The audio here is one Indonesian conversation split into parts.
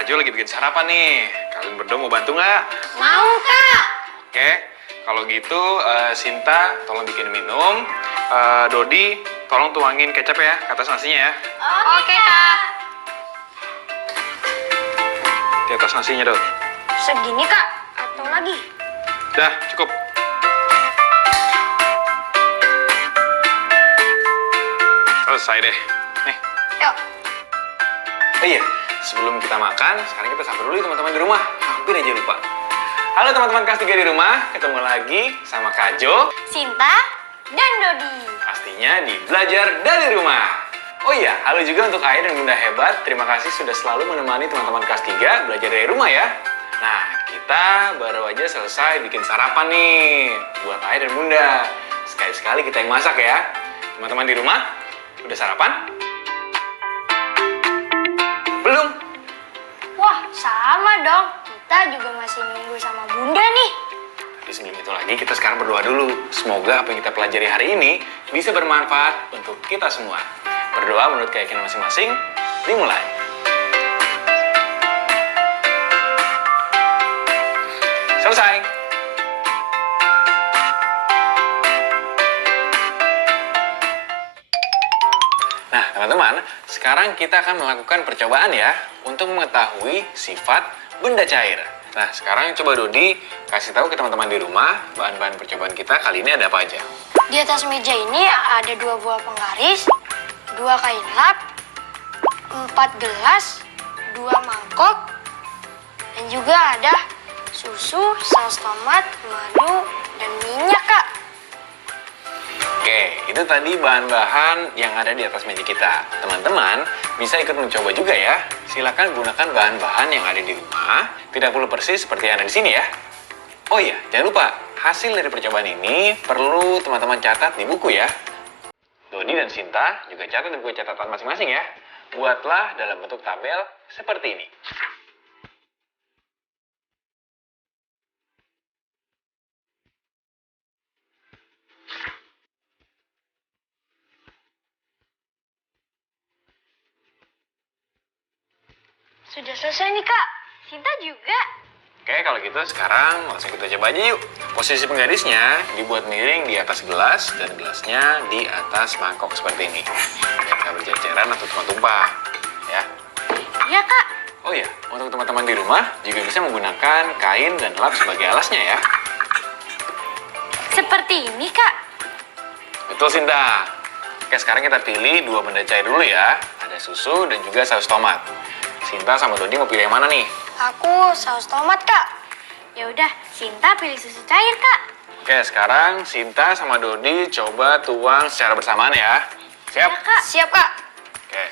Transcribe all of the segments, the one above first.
Kak Jo lagi bikin sarapan nih. Kalian berdua mau bantu nggak? Mau, Kak. Oke, kalau gitu Sinta tolong bikin minum. Dodi tolong tuangin kecap ya ke atas nasinya ya. Oke, Kak. Di atas nasinya, Dod. Segini, Kak. Atau lagi? Dah, cukup. Selesai deh. Nih. Yuk. Oh iya, sebelum kita makan, sekarang kita sapa dulu ya teman-teman di rumah. Hampir aja lupa. Halo teman-teman kelas 3 di rumah, ketemu lagi sama Kak Jo. Sinta dan Dodi. Pastinya di Belajar dari Rumah. Oh iya, halo juga untuk Ayah dan Bunda Hebat. Terima kasih sudah selalu menemani teman-teman kelas 3 belajar dari rumah ya. Nah, kita baru aja selesai bikin sarapan nih buat Ayah dan Bunda. Sekali-sekali kita yang masak ya. Teman-teman di rumah, udah sarapan? Belum? Wah, sama dong. Kita juga masih nunggu sama Bunda nih. Tapi sebelum itu lagi, kita sekarang berdoa dulu. Semoga apa yang kita pelajari hari ini bisa bermanfaat untuk kita semua. Berdoa menurut keyakinan masing-masing, dimulai. Selesai. Nah, teman-teman, sekarang kita akan melakukan percobaan ya untuk mengetahui sifat benda cair. Nah, sekarang coba Dodi kasih tahu ke teman-teman di rumah bahan-bahan percobaan kita kali ini ada apa aja. Di atas meja ini ada 2 buah penggaris, 2 kain lap, 4 gelas, 2 mangkok, dan juga ada susu, saus tomat, madu, dan minyak, Kak. Oke, itu tadi bahan-bahan yang ada di atas meja kita. Teman-teman bisa ikut mencoba juga ya. Silakan gunakan bahan-bahan yang ada di rumah. Tidak perlu persis seperti yang ada di sini ya. Oh iya, jangan lupa hasil dari percobaan ini perlu teman-teman catat di buku ya. Dodi dan Sinta juga catat di buku catatan masing-masing ya. Buatlah dalam bentuk tabel seperti ini. Sudah selesai nih, Kak. Sinta juga. Oke, kalau gitu sekarang langsung kita coba aja yuk. Posisi penggarisnya dibuat miring di atas gelas dan gelasnya di atas mangkok seperti ini. Biar nggak berceceran atau tumpah-tumpah. Ya. Iya, Kak. Oh iya, untuk teman-teman di rumah juga bisa menggunakan kain dan lap sebagai alasnya ya. Seperti ini, Kak. Betul, Sinta. Oke, sekarang kita pilih 2 benda cair dulu ya. Ada susu dan juga saus tomat. Sinta sama Dodi mau pilih yang mana nih? Aku saus tomat, Kak. Ya udah, Sinta pilih susu cair, Kak. Oke, sekarang Sinta sama Dodi coba tuang secara bersamaan ya. Siap? Ya, Kak. Siap, Kak. Oke.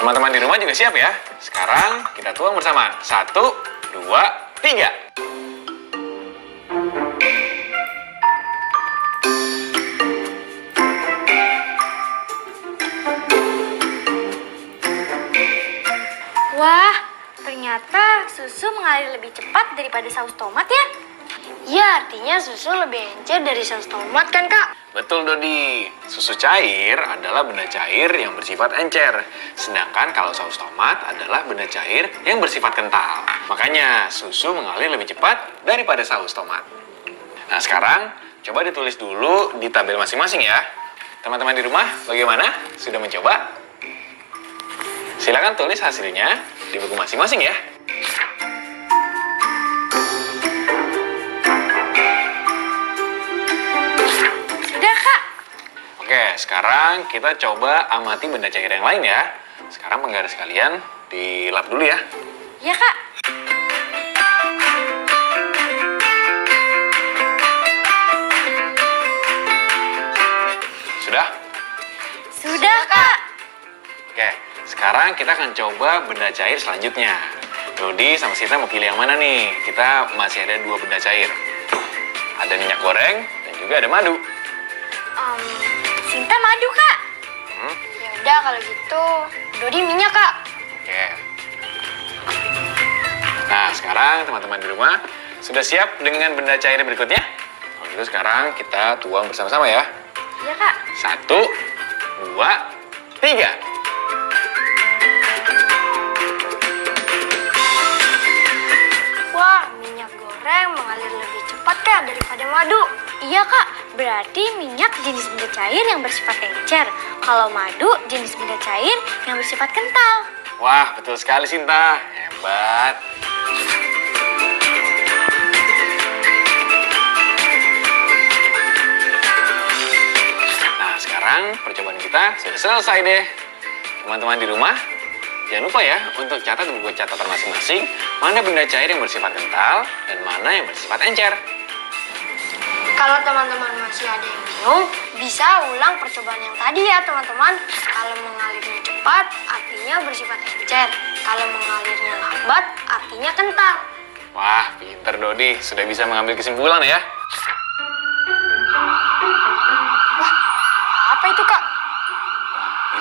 Teman-teman di rumah juga siap ya? Sekarang kita tuang bersama. 1, 2, 3. Wah, ternyata susu mengalir lebih cepat daripada saus tomat ya? Ya, artinya susu lebih encer dari saus tomat kan, Kak? Betul, Dodi. Susu cair adalah benda cair yang bersifat encer. Sedangkan kalau saus tomat adalah benda cair yang bersifat kental. Makanya susu mengalir lebih cepat daripada saus tomat. Nah, sekarang coba ditulis dulu di tabel masing-masing ya. Teman-teman di rumah, bagaimana? Sudah mencoba? Silakan tulis hasilnya di buku masing-masing ya. Sudah, Kak. Oke, sekarang kita coba amati benda cair yang lain ya. Sekarang penggaris kalian dilap dulu ya. Ya, Kak. Sudah? Sudah, Kak. Oke, sekarang kita akan coba benda cair selanjutnya. Dodi sama Sinta mau pilih yang mana nih? Kita masih ada 2 benda cair. Ada minyak goreng dan juga ada madu. Sinta madu, Kak. Ya udah kalau gitu, Dodi minyak, Kak. Oke. Nah, sekarang teman-teman di rumah sudah siap dengan benda cair berikutnya? Kalau gitu sekarang kita tuang bersama-sama ya. Iya, Kak. 1, 2, 3. mengalir lebih cepat Kak daripada madu. Iya Kak, berarti minyak jenis benda cair yang bersifat encer. Kalau madu jenis benda cair yang bersifat kental. Wah, betul sekali Sinta. Hebat. Nah, sekarang percobaan kita sudah selesai deh. Teman-teman di rumah, jangan lupa ya untuk catat di buku catatan masing-masing mana benda cair yang bersifat kental dan mana yang bersifat encer. Kalau teman-teman masih ada yang bingung, bisa ulang percobaan yang tadi ya teman-teman. Kalau mengalirnya cepat, artinya bersifat encer. Kalau mengalirnya lambat, artinya kental. Wah, pinter Dodi. Sudah bisa mengambil kesimpulan ya. Wah, apa itu Kak?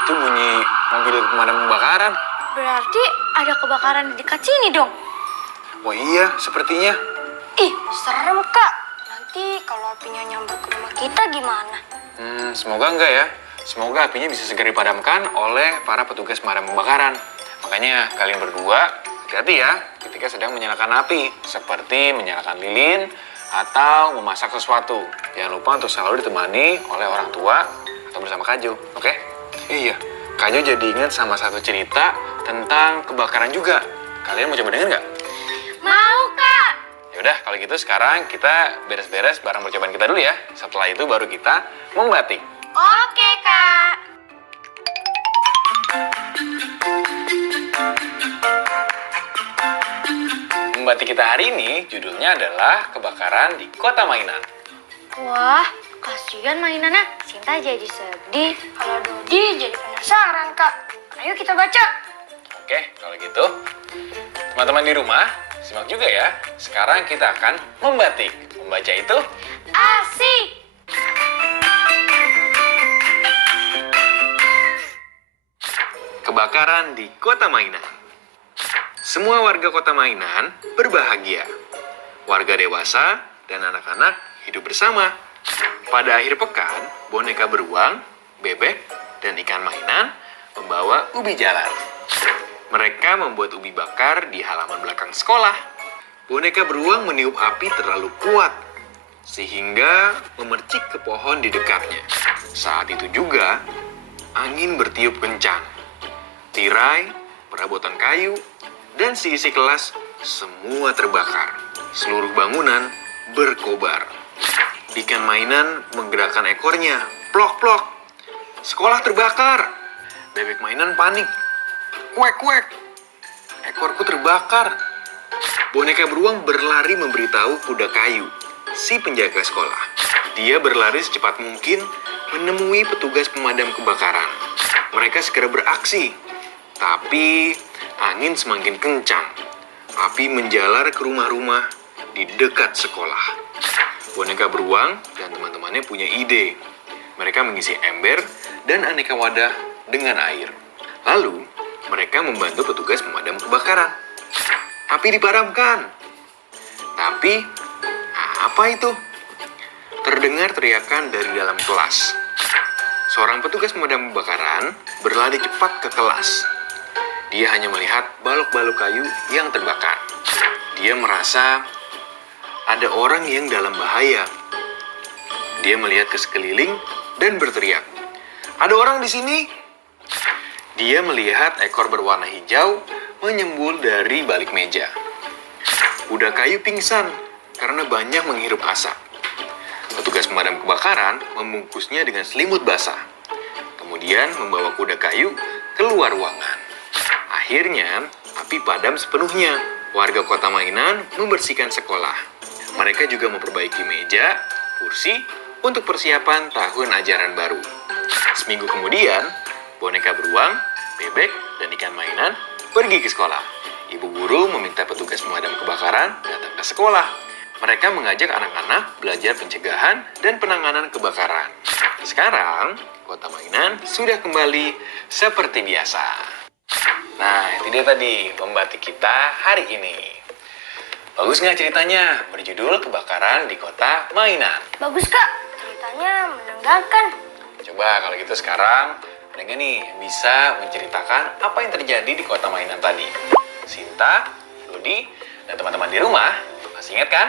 Itu bunyi mobil pemadam kebakaran. Berarti ada kebakaran di dekat sini dong. Wah iya, sepertinya. Ih, serem Kak. Nanti kalau apinya nyambar ke rumah kita gimana? Semoga enggak ya. Semoga apinya bisa segera dipadamkan oleh para petugas pemadam kebakaran. Makanya kalian berdua hati-hati ya ketika sedang menyalakan api. Seperti menyalakan lilin atau memasak sesuatu. Jangan lupa untuk selalu ditemani oleh orang tua atau bersama Kak Jo, oke? Iya, Kak Jo jadi ingat sama satu cerita tentang kebakaran juga. Kalian mau coba denger nggak? Mau Kak. Yaudah, kalau gitu sekarang kita beres-beres barang percobaan kita dulu ya. Setelah itu baru kita membatik. Oke Kak. Membatik kita hari ini judulnya adalah Kebakaran di Kota Mainan. Wah, kasihan mainannya. Sinta jadi sedih. Kalau Dodi jadi penasaran Kak. Ayo kita baca. Oke, kalau gitu teman-teman di rumah simak juga ya. Sekarang kita akan membatik. Membaca itu Asik. Kebakaran di Kota Mainan. Semua warga Kota Mainan berbahagia. Warga dewasa dan anak-anak hidup bersama. Pada akhir pekan, boneka beruang, bebek, dan ikan mainan membawa ubi jalar. Mereka membuat ubi bakar di halaman belakang sekolah. Boneka beruang meniup api terlalu kuat, sehingga memercik ke pohon di dekatnya. Saat itu juga, angin bertiup kencang. Tirai, perabotan kayu, dan seisi kelas semua terbakar. Seluruh bangunan berkobar. Ikan mainan menggerakkan ekornya. Plok-plok. Sekolah terbakar. Bebek mainan panik. Kuek-kuek. Ekorku terbakar. Boneka beruang berlari memberitahu kuda kayu, si penjaga sekolah. Dia berlari secepat mungkin menemui petugas pemadam kebakaran. Mereka segera beraksi. Tapi angin semakin kencang. Api menjalar ke rumah-rumah di dekat sekolah. Boneka beruang dan teman-temannya punya ide. Mereka mengisi ember dan aneka wadah dengan air. Lalu, mereka membantu petugas pemadam kebakaran. Api dipadamkan. Tapi, apa itu? Terdengar teriakan dari dalam kelas. Seorang petugas pemadam kebakaran berlari cepat ke kelas. Dia hanya melihat balok-balok kayu yang terbakar. Dia merasa ada orang yang dalam bahaya. Dia melihat ke sekeliling dan berteriak, "Ada orang di sini!" Dia melihat ekor berwarna hijau menyembul dari balik meja. Kuda kayu pingsan karena banyak menghirup asap. Petugas pemadam kebakaran membungkusnya dengan selimut basah. Kemudian membawa kuda kayu keluar ruangan. Akhirnya, api padam sepenuhnya. Warga Kota Mainan membersihkan sekolah. Mereka juga memperbaiki meja, kursi, untuk persiapan tahun ajaran baru. Seminggu kemudian, boneka beruang, bebek, dan ikan mainan pergi ke sekolah. Ibu guru meminta petugas pemadam kebakaran datang ke sekolah. Mereka mengajak anak-anak belajar pencegahan dan penanganan kebakaran. Sekarang, Kota Mainan sudah kembali seperti biasa. Nah, itu dia tadi pembatik kita hari ini. Bagus nggak ceritanya? Berjudul Kebakaran di Kota Mainan. Bagus Kak, ceritanya menegangkan. Coba kalau gitu sekarang, ada nggak nih yang bisa menceritakan apa yang terjadi di Kota Mainan tadi? Sinta, Dodi, dan teman-teman di rumah, masih ingat kan?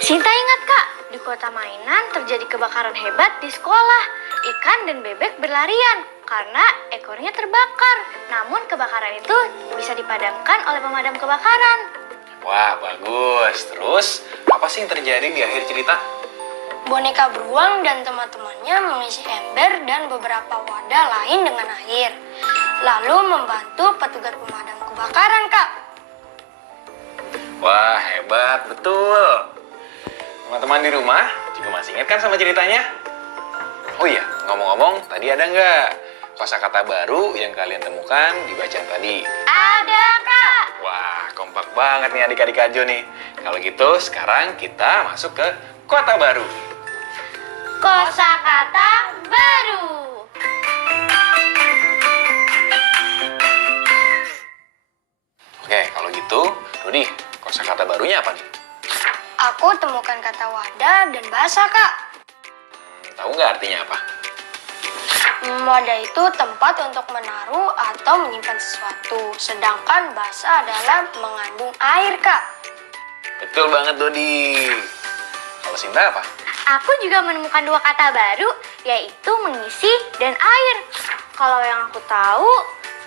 Sinta ingat kak, di kota mainan terjadi kebakaran hebat di sekolah. Ikan dan bebek berlarian karena ekornya terbakar. Namun kebakaran itu bisa dipadamkan oleh pemadam kebakaran. Wah, bagus. Terus, apa sih yang terjadi di akhir cerita? Boneka beruang dan teman-temannya mengisi ember dan beberapa wadah lain dengan air. Lalu membantu petugas pemadam kebakaran, Kak. Wah, hebat, betul. Teman-teman di rumah juga masih ingat kan sama ceritanya? Oh iya, ngomong-ngomong, tadi ada nggak kosakata baru yang kalian temukan di bacaan tadi? Ada kak. Wah, kompak banget nih adik-adik Ajo nih. Kalau gitu, sekarang kita masuk ke kota baru. Kosakata baru. Oke, kalau gitu, Rudi, kosakata barunya apa nih? Aku temukan kata wadah dan basah, Kak. Tahu nggak artinya apa? Wadah itu tempat untuk menaruh atau menyimpan sesuatu. Sedangkan basah adalah mengandung air, Kak. Betul banget, Dodi. Kalau Sinta apa? Aku juga menemukan dua kata baru, yaitu mengisi dan air. Kalau yang aku tahu,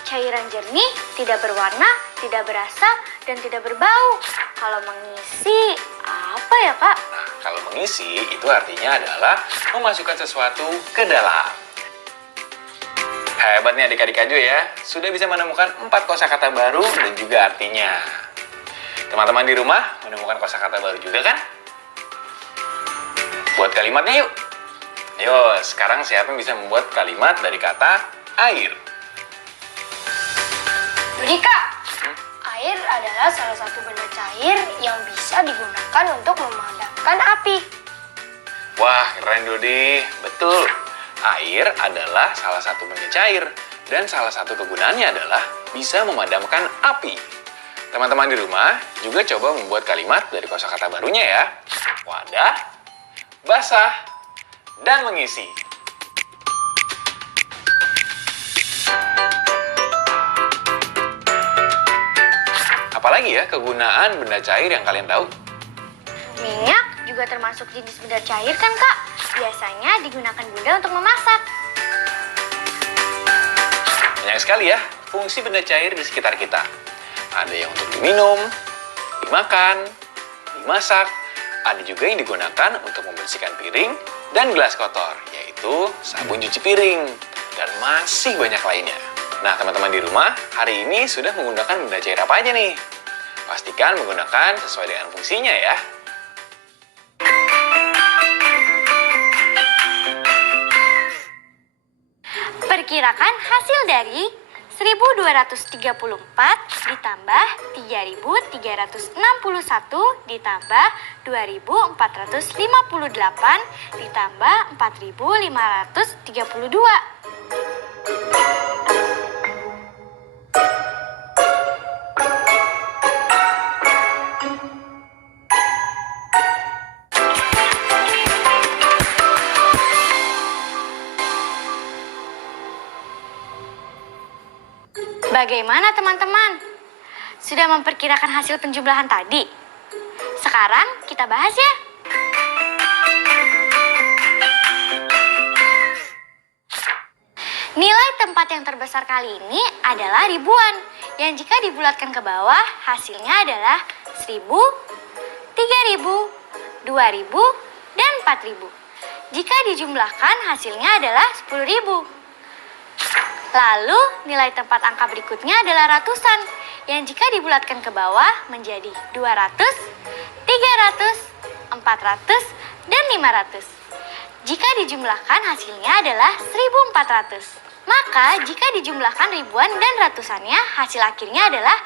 cairan jernih, tidak berwarna, tidak berasa, dan tidak berbau. Kalau mengisi, apa ya kak? Nah, kalau mengisi itu artinya adalah memasukkan sesuatu ke dalam. Hebat nih adik-adik Ajo ya, sudah bisa menemukan 4 kosakata baru dan juga artinya. Teman-teman di rumah menemukan kosakata baru juga kan? Buat kalimatnya yuk. Ayo, sekarang siapa yang bisa membuat kalimat dari kata air? Jadi, Kak, air adalah salah satu benda cair yang bisa digunakan untuk memadamkan api. Wah, keren Dodi. Betul. Air adalah salah satu benda cair dan salah satu kegunaannya adalah bisa memadamkan api. Teman-teman di rumah juga coba membuat kalimat dari kosakata barunya ya. Wadah, basah, dan mengisi. Apalagi ya kegunaan benda cair yang kalian tahu? Minyak juga termasuk jenis benda cair kan kak? Biasanya digunakan bunda untuk memasak. Banyak sekali ya fungsi benda cair di sekitar kita. Ada yang untuk diminum, dimakan, dimasak. Ada juga yang digunakan untuk membersihkan piring dan gelas kotor, yaitu sabun cuci piring. Dan masih banyak lainnya. Nah, teman-teman di rumah, hari ini sudah menggunakan benda cair apa aja nih? Pastikan menggunakan sesuai dengan fungsinya ya. Perkirakan hasil dari 1234 ditambah 3361 ditambah 2458 ditambah 4532. Bagaimana teman-teman? Sudah memperkirakan hasil penjumlahan tadi? Sekarang kita bahas ya. Nilai tempat yang terbesar kali ini adalah ribuan, yang jika dibulatkan ke bawah hasilnya adalah 1000, 3000, 2000, dan 4000. Jika dijumlahkan hasilnya adalah 10.000. Lalu nilai tempat angka berikutnya adalah ratusan, yang jika dibulatkan ke bawah menjadi 200, 300, 400, dan 500. Jika dijumlahkan hasilnya adalah 1400. Maka jika dijumlahkan ribuan dan ratusannya, hasil akhirnya adalah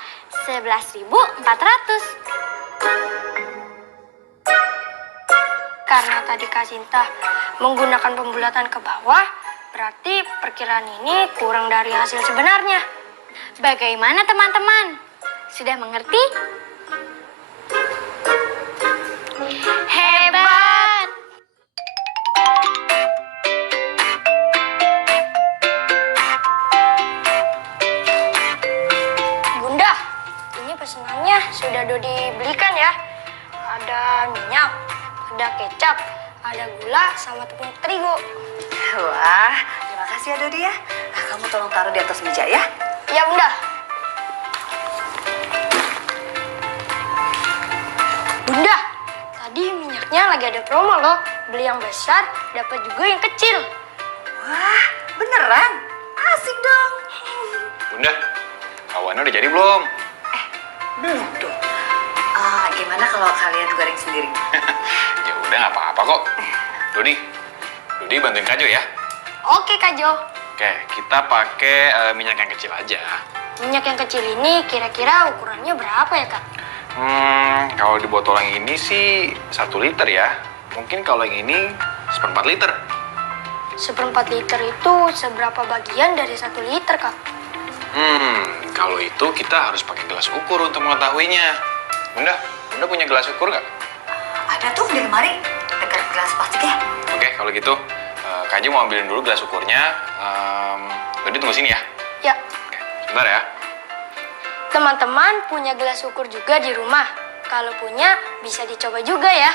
11.400. Karena tadi Kak Sinta menggunakan pembulatan ke bawah, berarti perkiraan ini kurang dari hasil sebenarnya. Bagaimana teman-teman? Sudah mengerti? Hebat! Bunda, ini pesanannya sudah Dodi belikan ya. Ada minyak, ada kecap, ada gula, sama tepung terigu. Wah, terima kasih ya Dodi ya. Nah, kamu tolong taruh di atas meja ya. Ya Bunda. Bunda, tadi minyaknya lagi ada promo loh. Beli yang besar, dapat juga yang kecil. Wah, beneran? Asik dong. Bunda, awannya udah jadi belum? Belum tuh. Gimana kalau kalian goreng sendiri? Ya udah nggak apa-apa kok. Dodi bantuin Kak Jo ya. Oke Kak Jo. Oke, kita pakai minyak yang kecil aja. Minyak yang kecil ini kira-kira ukurannya berapa ya Kak? Kalau di botol yang ini sih 1 liter ya. Mungkin kalau yang ini 1/4 liter. 1/4 liter itu seberapa bagian dari 1 liter Kak? Kalau itu kita harus pakai gelas ukur untuk mengetahuinya. Bunda punya gelas ukur nggak? Ada tuh di lemari, dekat gelas plastik ya. Oke, kalau gitu Kak Jo mau ambilin dulu gelas ukurnya. Dodi tunggu sini ya. Ya, Oke, sebentar ya. teman-teman punya gelas ukur juga di rumah. Kalau punya, bisa dicoba juga ya.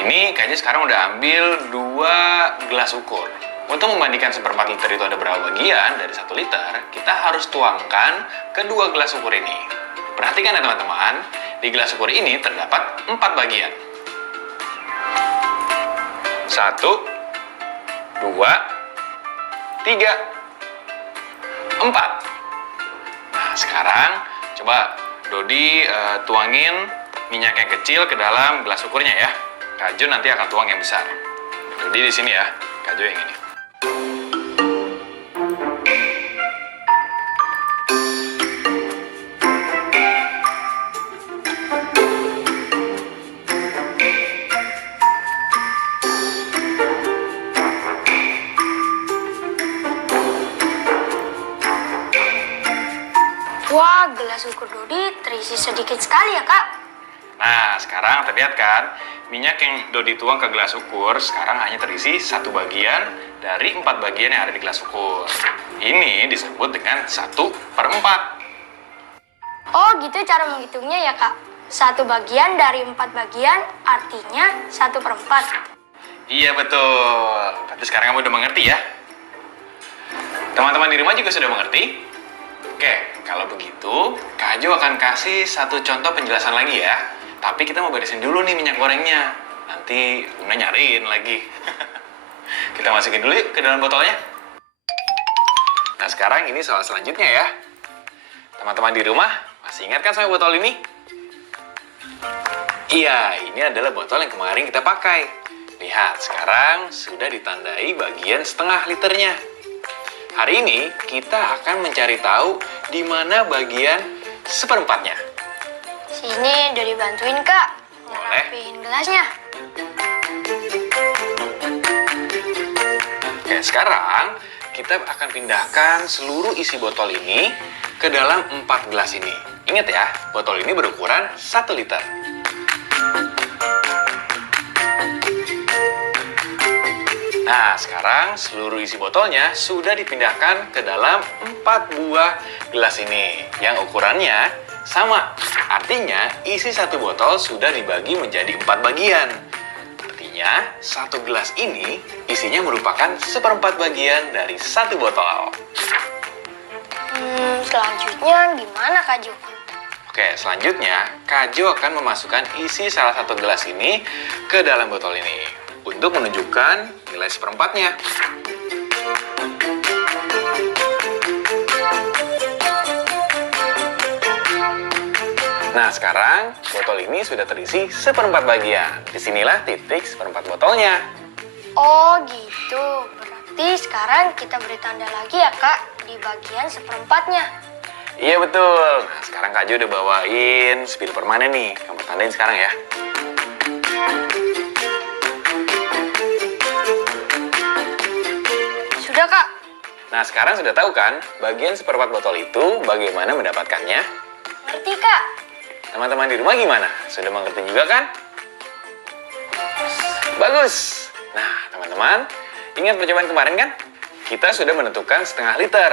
Ini Kak Jo sekarang udah ambil 2 gelas ukur. Untuk membandingkan 1/4 liter itu ada berapa bagian dari 1 liter, kita harus tuangkan ke 2 gelas ukur ini. Perhatikan ya teman-teman, di gelas ukur ini terdapat 4 bagian. 1, 2, 3, 4. Nah, sekarang coba Dodi tuangin minyak yang kecil ke dalam gelas ukurnya ya. Kak Jo nanti akan tuang yang besar. Dodi di sini ya, Kak Jo yang ini. Wah, gelas ukur Dodi terisi sedikit sekali ya Kak. Nah, sekarang terlihat kan, minyak yang Dodi tuang ke gelas ukur sekarang hanya terisi 1 bagian dari 4 bagian yang ada di gelas ukur. Ini disebut dengan 1/4. Oh gitu cara menghitungnya ya Kak. 1 bagian dari 4 bagian artinya 1/4. Iya betul. Berarti sekarang kamu udah mengerti ya? Teman-teman di rumah juga sudah mengerti? Oke, kalau begitu, Kak Jo akan kasih 1 contoh penjelasan lagi ya. Tapi kita mau beresin dulu nih minyak gorengnya. Nanti Bunda nyariin lagi. Kita masukin dulu yuk ke dalam botolnya. Nah, sekarang ini soal selanjutnya ya. Teman-teman di rumah, masih ingat kan sama botol ini? Iya, ini adalah botol yang kemarin kita pakai. Lihat, sekarang sudah ditandai bagian setengah liternya. Hari ini kita akan mencari tahu di mana bagian 1/4-nya. Sini udah dibantuin Kak. Boleh. Rapiin gelasnya. Oke, sekarang kita akan pindahkan seluruh isi botol ini ke dalam 4 gelas ini. Ingat ya, botol ini berukuran 1 liter. Nah, sekarang seluruh isi botolnya sudah dipindahkan ke dalam 4 buah gelas ini yang ukurannya sama. Artinya, isi 1 botol sudah dibagi menjadi 4 bagian. Artinya, 1 gelas ini isinya merupakan 1/4 bagian dari 1 botol. Selanjutnya gimana Kak Jo? Oke, selanjutnya Kak Jo akan memasukkan isi salah satu gelas ini ke dalam botol ini untuk menunjukkan nilai 1/4-nya. Nah, sekarang botol ini sudah terisi 1/4 bagian. Disinilah titik 1/4 botolnya. Oh gitu. Berarti sekarang kita beri tanda lagi ya Kak di bagian 1/4-nya. Iya betul. Nah, sekarang Kak Jo udah bawain spidol permanen nih. Kamu tandain sekarang ya. Sudah Kak. Nah, sekarang sudah tahu kan bagian 1/4 botol itu bagaimana mendapatkannya? Ngerti Kak? Teman-teman di rumah gimana? Sudah mengerti juga kan? Bagus. Nah, teman-teman, ingat percobaan kemarin kan? Kita sudah menentukan setengah liter.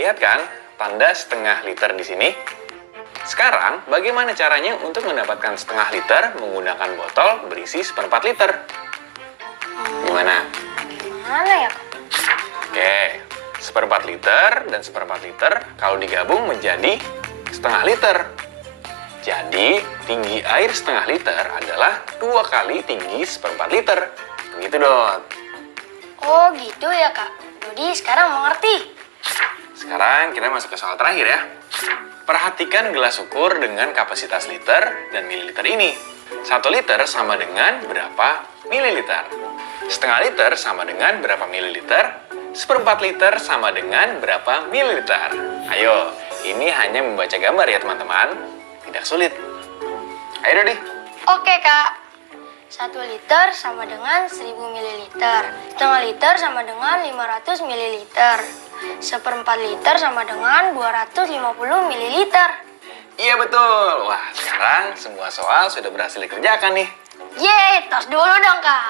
Lihat kan, tanda setengah liter di sini? Sekarang, bagaimana caranya untuk mendapatkan setengah liter menggunakan botol berisi 1/4 liter? Gimana? Mana ya, Kak? Oke, 1/4 liter dan 1/4 liter kalau digabung menjadi setengah liter. Jadi, tinggi air setengah liter adalah 2 kali tinggi 1/4 liter. Begitu, Dot. Oh, gitu ya, Kak. Dodi sekarang mengerti. Sekarang kita masuk ke soal terakhir ya. Perhatikan gelas ukur dengan kapasitas liter dan mililiter ini. 1 liter sama dengan berapa mililiter? Setengah liter sama dengan berapa mililiter? 1/4 liter sama dengan berapa mililiter? Ayo, ini hanya membaca gambar ya teman-teman. Tidak sulit. Ayo Dodi. Oke, Kak. 1 liter sama dengan 1000 mililiter. Setengah liter sama dengan 500 mililiter. 1/4 liter sama dengan 250 mililiter. Iya betul. Wah, sekarang semua soal sudah berhasil dikerjakan nih. Yeay, tos dulu dong, Kak.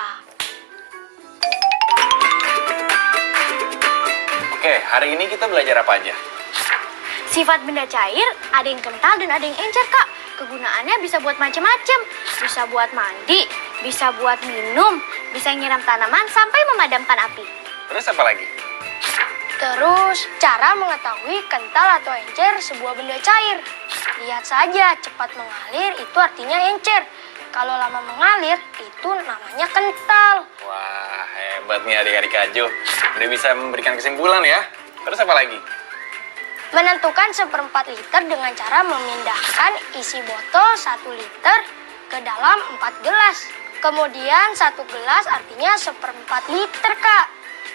Oke, hari ini kita belajar apa aja? Sifat benda cair ada yang kental dan ada yang encer, Kak. Kegunaannya bisa buat macam-macam. Bisa buat mandi, bisa buat minum, bisa nyiram tanaman sampai memadamkan api. Terus apa lagi? Terus, cara mengetahui kental atau encer sebuah benda cair. Lihat saja, cepat mengalir itu artinya encer. Kalau lama mengalir, itu namanya kental. Wah, hebat nih adik-adik Ajo. Udah bisa memberikan kesimpulan ya. Terus apa lagi? Menentukan 1/4 liter dengan cara memindahkan isi botol 1 liter ke dalam 4 gelas. Kemudian 1 gelas artinya 1/4 liter, Kak.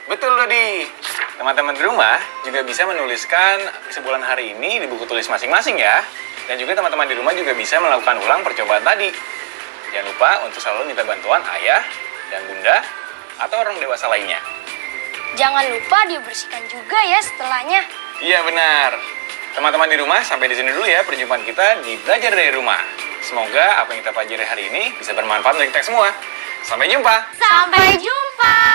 Betul, Dodi. Teman-teman di rumah juga bisa menuliskan kesimpulan hari ini di buku tulis masing-masing ya. Dan juga teman-teman di rumah juga bisa melakukan ulang percobaan tadi. Jangan lupa untuk selalu minta bantuan ayah dan bunda atau orang dewasa lainnya. Jangan lupa dibersihkan juga ya setelahnya. Iya benar. Teman-teman di rumah, sampai di sini dulu ya perjumpaan kita di Belajar dari Rumah. Semoga apa yang kita pelajari hari ini bisa bermanfaat untuk kita semua. Sampai jumpa. Sampai jumpa!